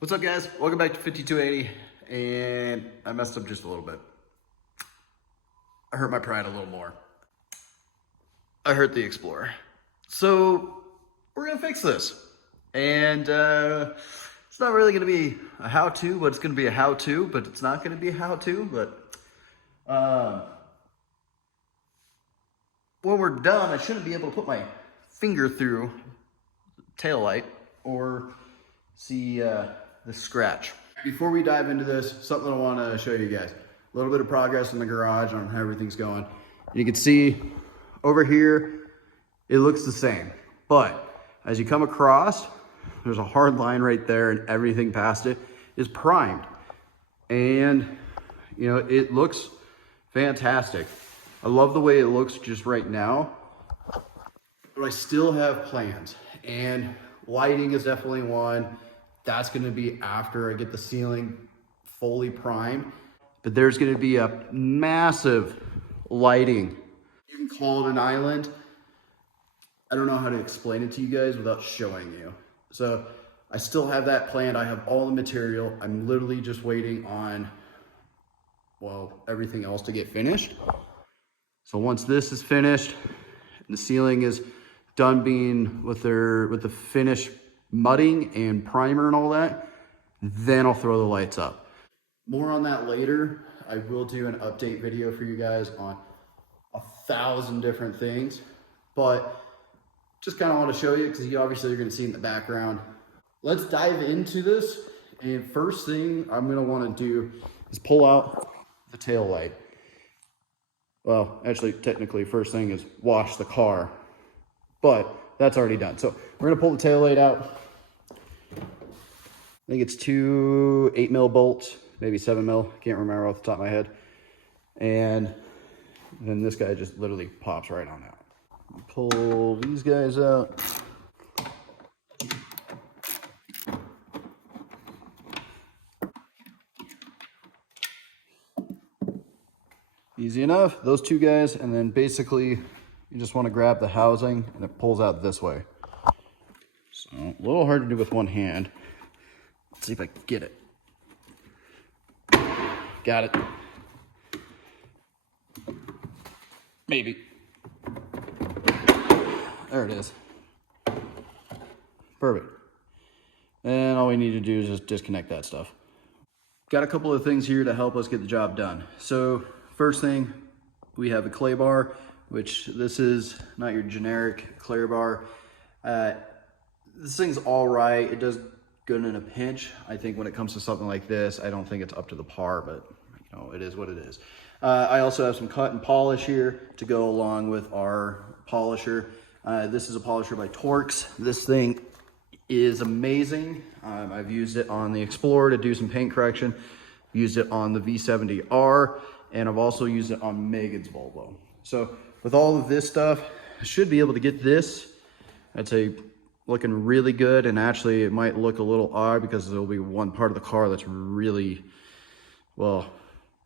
What's up, guys? Welcome back to 5280, and I messed up just a little bit. I hurt my pride a little more. I hurt the Explorer. So we're gonna fix this, and it's not really gonna be a how-to, but it's gonna be a how-to, but it's not gonna be a how-to, but when we're done, I shouldn't be able to put my finger through the taillight or see the scratch. Before we dive into this, something I want to show you guys. A little bit of progress in the garage on how everything's going. You can see over here, it looks the same. But as you come across, there's a hard line right there and everything past it is primed. And, you know, it looks fantastic. I love the way it looks just right now. But I still have plans. And lighting is definitely one. That's gonna be after I get the ceiling fully primed. But there's gonna be a massive lighting. You can call it an island. I don't know how to explain it to you guys without showing you. So I still have that planned. I have all the material. I'm literally just waiting on, well, everything else to get finished. So once this is finished and the ceiling is done being with the finished mudding and primer and all that, then I'll throw the lights up. More on that later. I will do an update video for you guys on 1,000 different things, but just kind of want to show you because you obviously are going to see in the background. Let's dive into this. And first thing I'm going to want to do is pull out the tail light. Well, actually, technically, first thing is wash the car, but that's already done. So we're gonna pull the tail light out. I think it's two 8mm bolts, maybe 7mm. Can't remember off the top of my head. And then this guy just literally pops right on out. Pull these guys out. Easy enough, those two guys, and then basically you just want to grab the housing and it pulls out this way. So a little hard to do with one hand. Let's see if I can get it. Got it. Maybe. There it is. Perfect. And all we need to do is just disconnect that stuff. Got a couple of things here to help us get the job done. So first thing, we have a clay bar, which this is not your generic clay bar. This thing's all right. It does good in a pinch. I think when it comes to something like this, I don't think it's up to the par, but you know, it is what it is. I also have some cut and polish here to go along with our polisher. This is a polisher by Torx. This thing is amazing. I've used it on the Explorer to do some paint correction. Used it on the V70R, and I've also used it on Megan's Volvo. So with all of this stuff, I should be able to get this, I'd say, looking really good. And actually it might look a little odd because there'll be one part of the car that's really, well,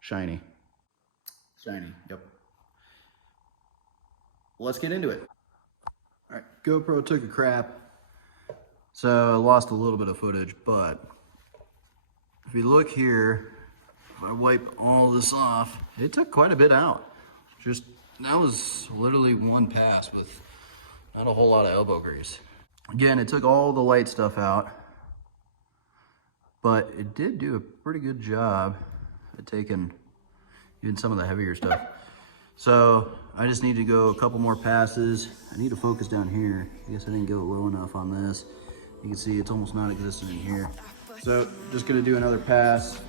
shiny. Shiny, yep. Let's get into it. All right, GoPro took a crap, so I lost a little bit of footage, but if you look here, if I wipe all this off, it took quite a bit out. Just, that was literally one pass with not a whole lot of elbow grease. Again, it took all the light stuff out, but it did do a pretty good job at taking even some of the heavier stuff. So I just need to go a couple more passes. I need to focus down here. I guess I didn't go low enough on this. You can see it's almost non-existent in here. So just gonna do another pass,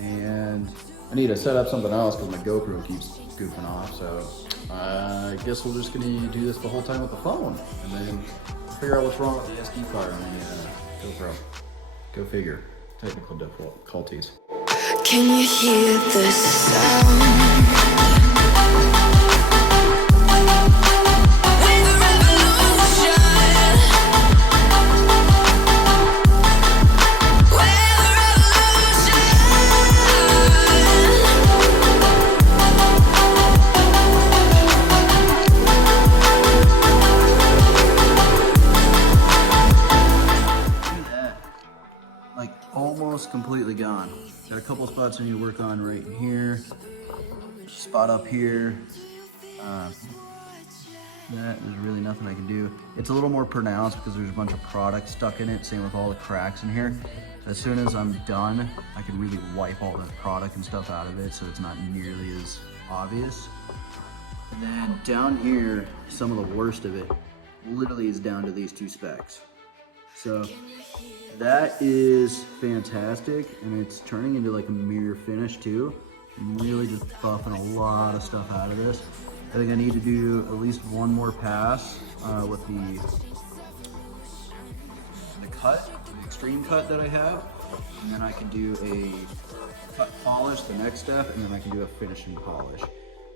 and I need to set up something else because my GoPro keeps goofing off. So I guess we're just gonna do this the whole time with the phone, and then figure out what's wrong with the SD card on the GoPro. Go figure. Technical difficulties. Can you hear the sound? almost completely gone. Got a couple spots I need to work on right here. Spot up here. That is really nothing I can do. It's a little more pronounced because there's a bunch of product stuck in it. Same with all the cracks in here. As soon as I'm done, I can really wipe all the product and stuff out of it so it's not nearly as obvious. And then down here, some of the worst of it literally is down to these two specks. So that is fantastic, and it's turning into like a mirror finish too. I'm really just buffing a lot of stuff out of this. I think I need to do at least one more pass with the cut, the extreme cut that I have, and then I can do a cut polish, the next step, and then I can do a finishing polish.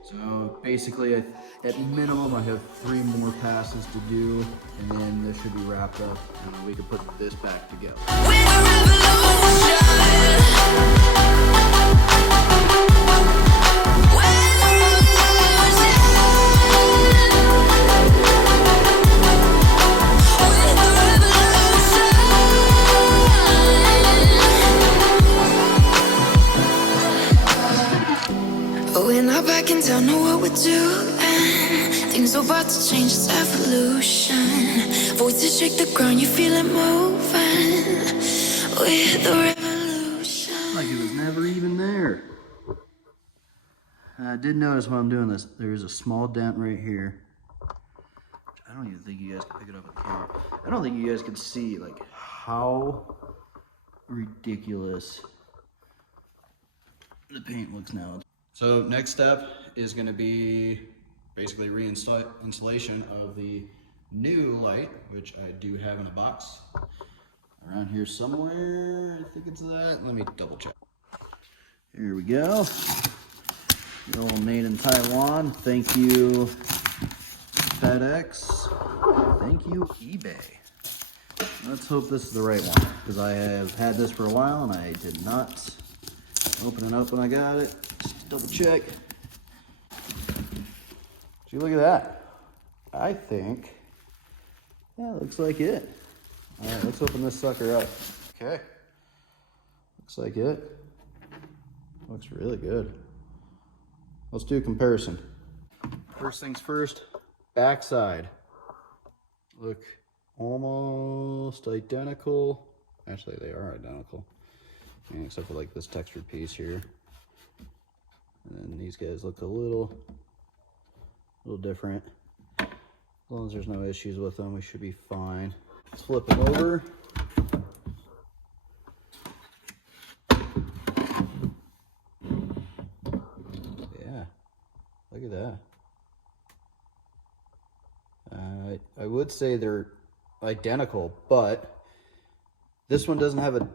So basically, at minimum, I have 3 more passes to do, and then this should be wrapped up, and we can put this back together. We're not backing down, know what we're doing. Things are about to change, it's evolution. Voices shake the ground, you feel it moving. We're the revolution. Like it was never even there. I did notice while I'm doing this, there is a small dent right here. I don't even think you guys can pick it up with the camera. I don't think you guys can see like how ridiculous the paint looks now. So next step is going to be basically reinstallation of the new light, which I do have in a box around here somewhere. I think it's that. Let me double check. Here we go. The old made in Taiwan. Thank you FedEx. Thank you eBay. Let's hope this is the right one, because I have had this for a while and I did not open it up when I got it. Just double check. Gee, look at that. I think, yeah, looks like it. All right, let's open this sucker up. Okay. Looks like it. Looks really good. Let's do a comparison. First things first, backside. Look almost identical. Actually, they are identical. I mean, except for like this textured piece here. And then these guys look a little different. As long as there's no issues with them, we should be fine. Let's flip them over. Yeah, look at that. I would say they're identical, but this one doesn't have a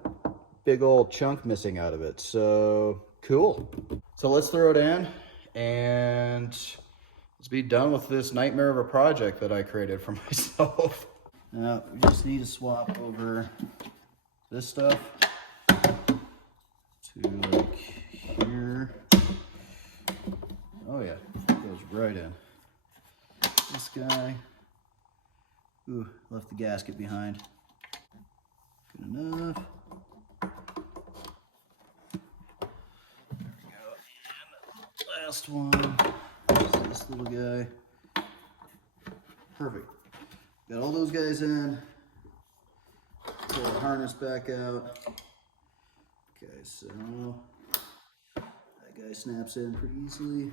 big old chunk missing out of it, so cool. So let's throw it in and let's be done with this nightmare of a project that I created for myself. Now we just need to swap over this stuff to like here. Oh yeah, it goes right in. This guy, ooh, left the gasket behind. Good enough. There we go. And last one, this little guy. Perfect. Got all those guys in. Pull the harness back out. Okay, so that guy snaps in pretty easily.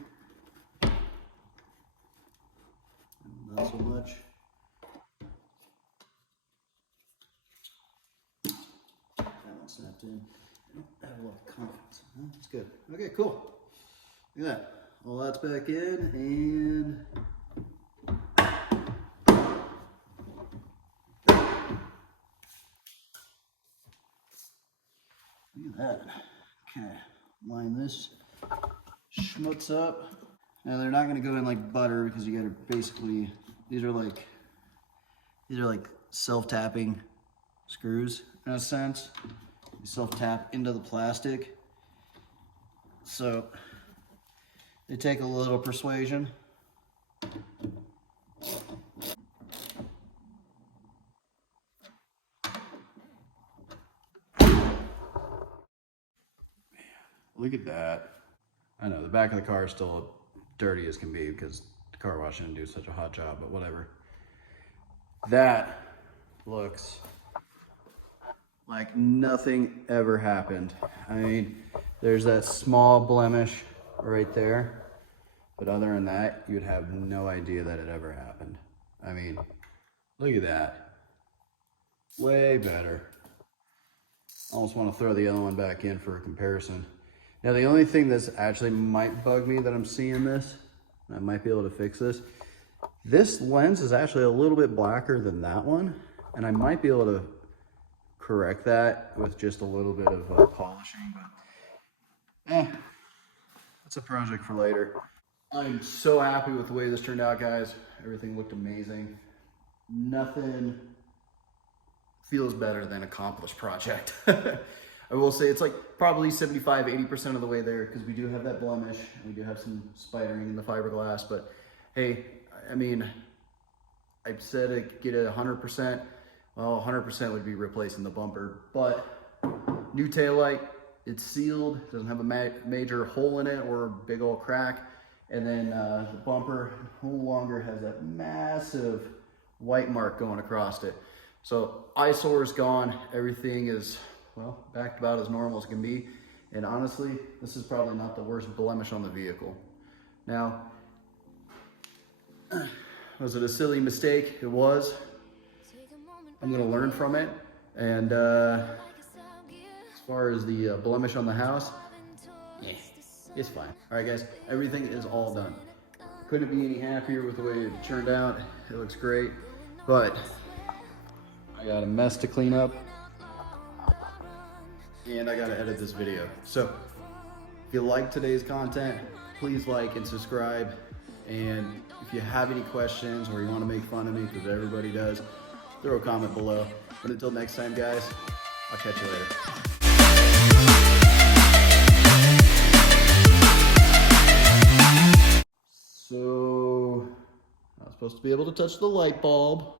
Not so much. That one snapped in. I don't have a lot of confidence. That's good. Okay, cool. Look at that. All that's back in, and look at that. Okay, line this schmutz up. Now they're not gonna go in like butter because you gotta basically, these are like self-tapping screws in a sense. You self-tap into the plastic. So they take a little persuasion. Look at that. I know the back of the car is still dirty as can be because the car wash didn't do such a hot job, but whatever. That looks like nothing ever happened. I mean, there's that small blemish right there, but other than that, you'd have no idea that it ever happened. I mean, look at that. Way better. I almost want to throw the other one back in for a comparison. Now, the only thing that's actually might bug me that I'm seeing this, and I might be able to fix this lens is actually a little bit blacker than that one, and I might be able to correct that with just a little bit of polishing, but that's a project for later. I'm so happy with the way this turned out, guys. Everything looked amazing. Nothing feels better than accomplished project. I will say it's like probably 75-80% of the way there, because we do have that blemish. We do have some spidering in the fiberglass, but hey, I mean, I said I could get it 100%. Well, 100% would be replacing the bumper, but new taillight, it's sealed, doesn't have a major hole in it or a big old crack. And then the bumper no longer has that massive white mark going across it. So eyesore is gone. Everything is, well, back to about as normal as it can be. And honestly, this is probably not the worst blemish on the vehicle. Now, was it a silly mistake? It was. I'm gonna learn from it. And as far as the blemish on the house, yeah, it's fine. All right, guys, everything is all done. Couldn't be any happier with the way it turned out. It looks great, but I got a mess to clean up and I gotta edit this video. So if you like today's content, please like and subscribe. And if you have any questions or you want to make fun of me, because everybody does, throw a comment below. But until next time, guys, I'll catch you later. So I was supposed to be able to touch the light bulb.